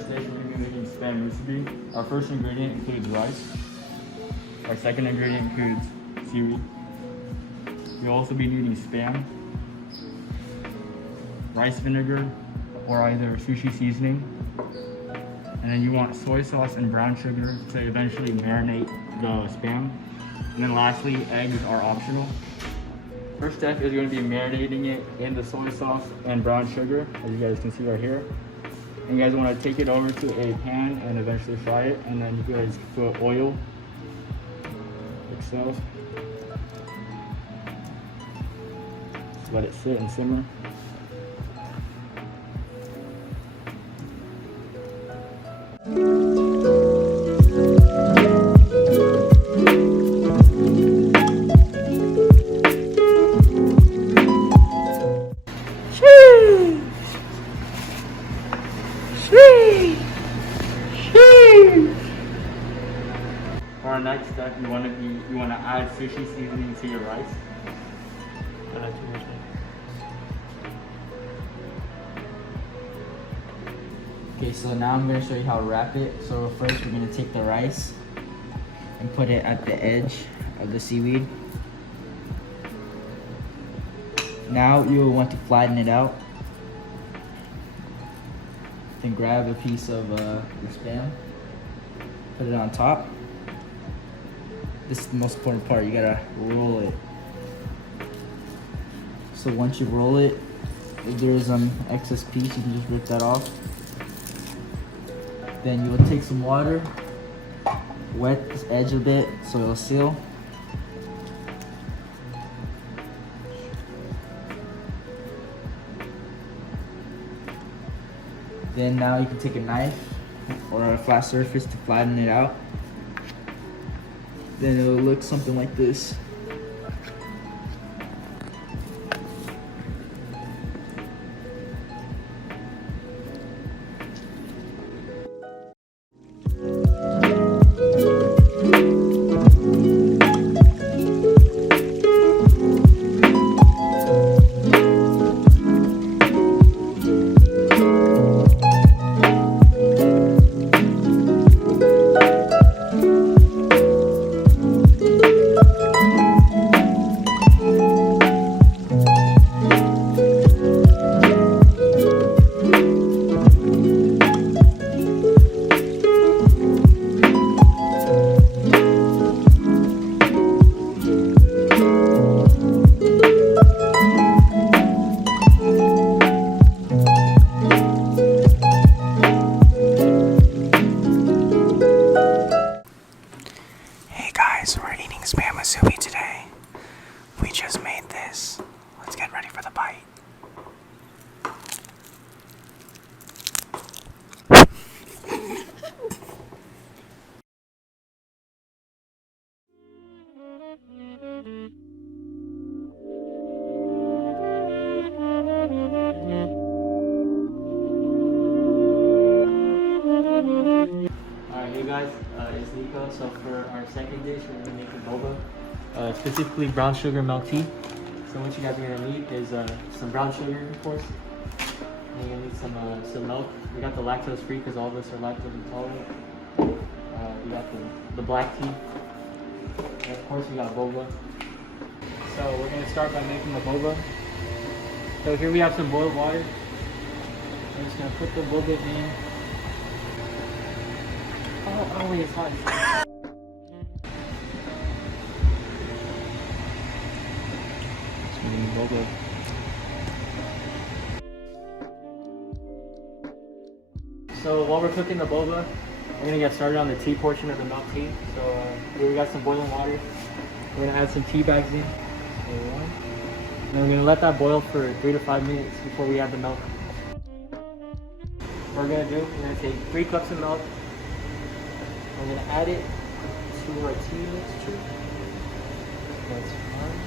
first dish, we're going to be making spam musubi. Our first ingredient includes rice. Our second ingredient includes seaweed. You'll also be needing spam, rice vinegar, or either sushi seasoning. And then you want soy sauce and brown sugar to eventually marinate the spam. And then lastly, eggs are optional. First step is going to be marinating it in the soy sauce and brown sugar, as you guys can see right here. And you guys want to take it over to a pan and eventually fry it. And then you guys put oil, like so. Just let it sit and simmer. For our next step, you want to add sushi seasoning to your rice. Okay, so now I'm going to show you how to wrap it. So first we're going to take the rice and put it at the edge of the seaweed. Now you will want to flatten it out. Then grab a piece of the spam, put it on top. This is the most important part, you gotta roll it. So once you roll it, if there's an excess piece, you can just rip that off. Then you will take some water, wet this edge a bit so it'll seal. Then now you can take a knife or a flat surface to flatten it out. Then it'll look something like this. We're eating spam musubi today. We just made this. Let's get ready for the bite. Alright, hey guys, it's Nico. So for our second dish, we're going to make a boba, specifically brown sugar milk tea. So what you guys are going to need is some brown sugar, of course. And you're going to need some milk. We got the lactose free because all of us are lactose intolerant. We got the black tea. And of course we got boba. So we're going to start by making the boba. So here we have some boiled water. I'm just going to put the boba in. Oh wait, it's hot. So while we're cooking the boba, we're gonna get started on the tea portion of the milk tea. So here we got some boiling water. We're gonna add some tea bags in. And then we're gonna let that boil for 3 to 5 minutes before we add the milk. What we're gonna do, we're gonna take 3 cups of milk. We're gonna add it to our tea mixture. That's fine.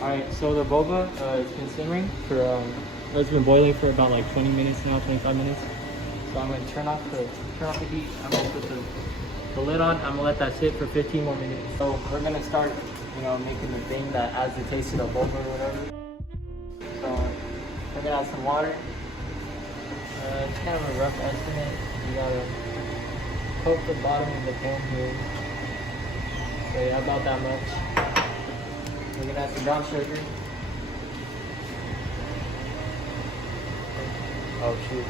Alright, so the boba it's been simmering for it's been boiling for about like 20 minutes now, 25 minutes. So I'm gonna turn off the heat. I'm gonna put the lid on. I'm gonna let that sit for 15 more minutes. So we're gonna start, making the thing that adds the taste to the boba or whatever. So we're gonna add some water. It's kind of a rough estimate. You gotta coat the bottom of the pan here. So yeah, about that much. We're gonna add some brown sugar. Oh shoot.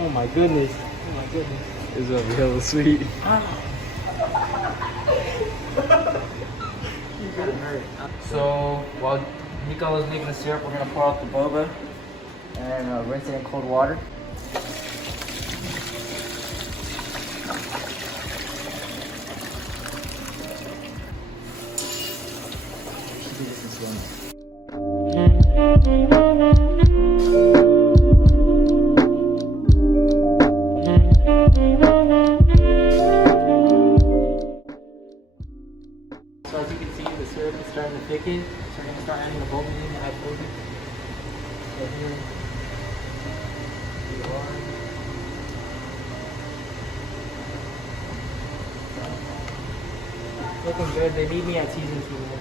Oh my goodness. Oh my goodness. It's gonna be hella sweet. You gotta hurt. So while Nico is making the syrup, we're gonna pour out the boba and rinse it in cold water. Do this in slow mo. So as you can see, the syrup is starting to thicken. So we're going to start adding the boba in that I told you. So here we are. Looking good. They need me at season 2 more.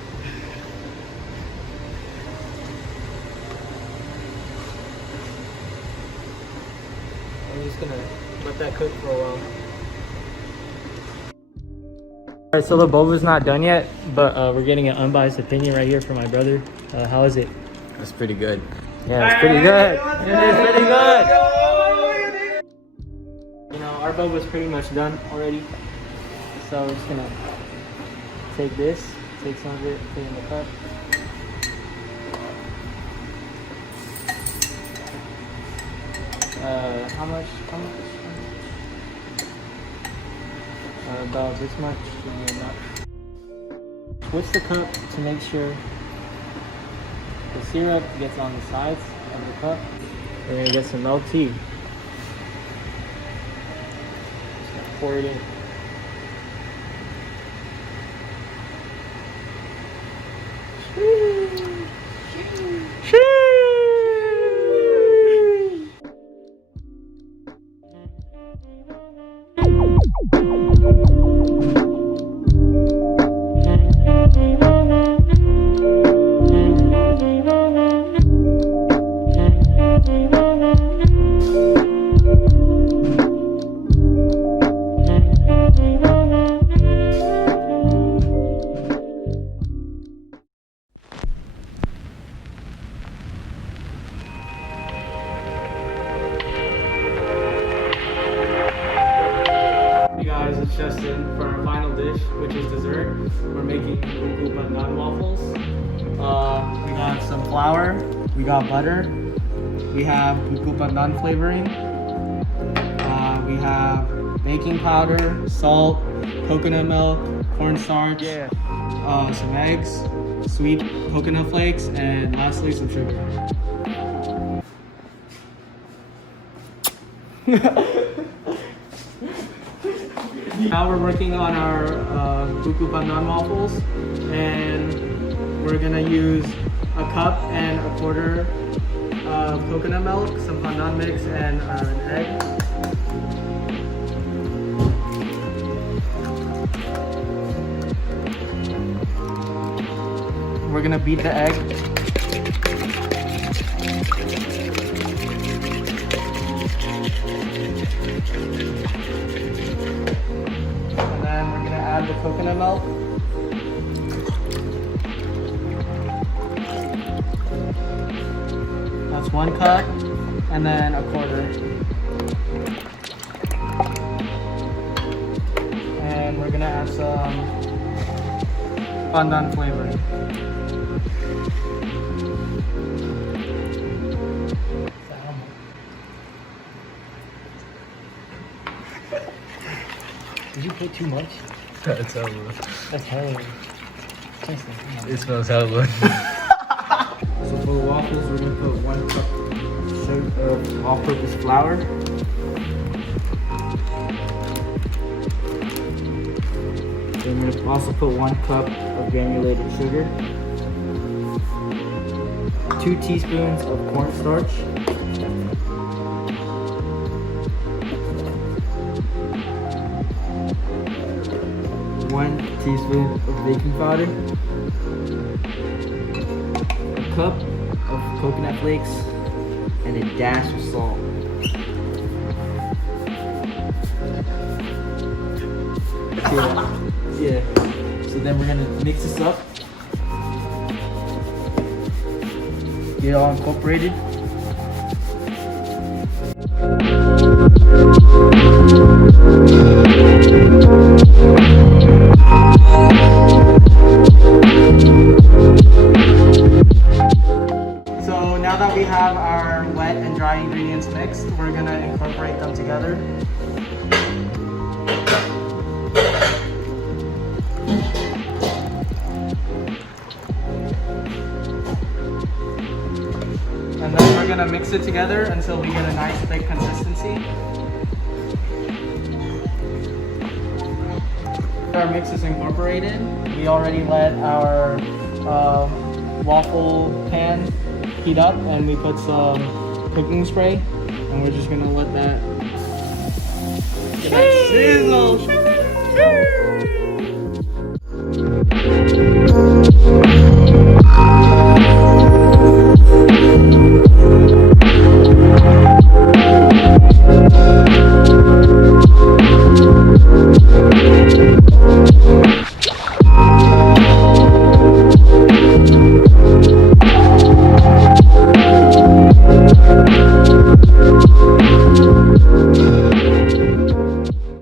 I'm just going to let that cook for a while. Alright, so the boba's not done yet, but we're getting an unbiased opinion right here from my brother. How is it? That's pretty good. Yeah, it's pretty good. It is pretty good. Our boba's pretty much done already. So we're just gonna take some of it, put it in the cup. How much? About this much should be enough. Switch the cup to make sure the syrup gets on the sides of the cup. We're gonna get some milk tea. Just gonna pour it in. Justin for our final dish, which is dessert. We're making buko waffles. We got some flour, we got butter, we have buko flavoring, we have baking powder, salt, coconut milk, cornstarch, some eggs, sweet coconut flakes, and lastly some sugar. Now we're working on our buko waffles, and we're gonna use a cup and a quarter of coconut milk, some pandan mix, and an egg. We're gonna beat the egg. And then we're gonna add the coconut milk. That's 1 cup, and then a quarter. And we're gonna add some pandan flavoring. Did you put too much? That's hella. That's hella. It smells hella. So for the waffles, we're gonna put 1 cup of all-purpose flour. Then we're gonna also put 1 cup of granulated sugar. 2 teaspoons of cornstarch. 1 teaspoon of baking powder. A cup of coconut flakes. And a dash of salt. Yeah. So then we're gonna mix this up. Get it all incorporated. So now that we have our wet and dry ingredients mixed, we're gonna incorporate them together. And then we're gonna mix it together until we get a nice thick consistency. Our mix is incorporated. We already let our waffle pan heat up, and we put some cooking spray, and we're just gonna let that sizzle.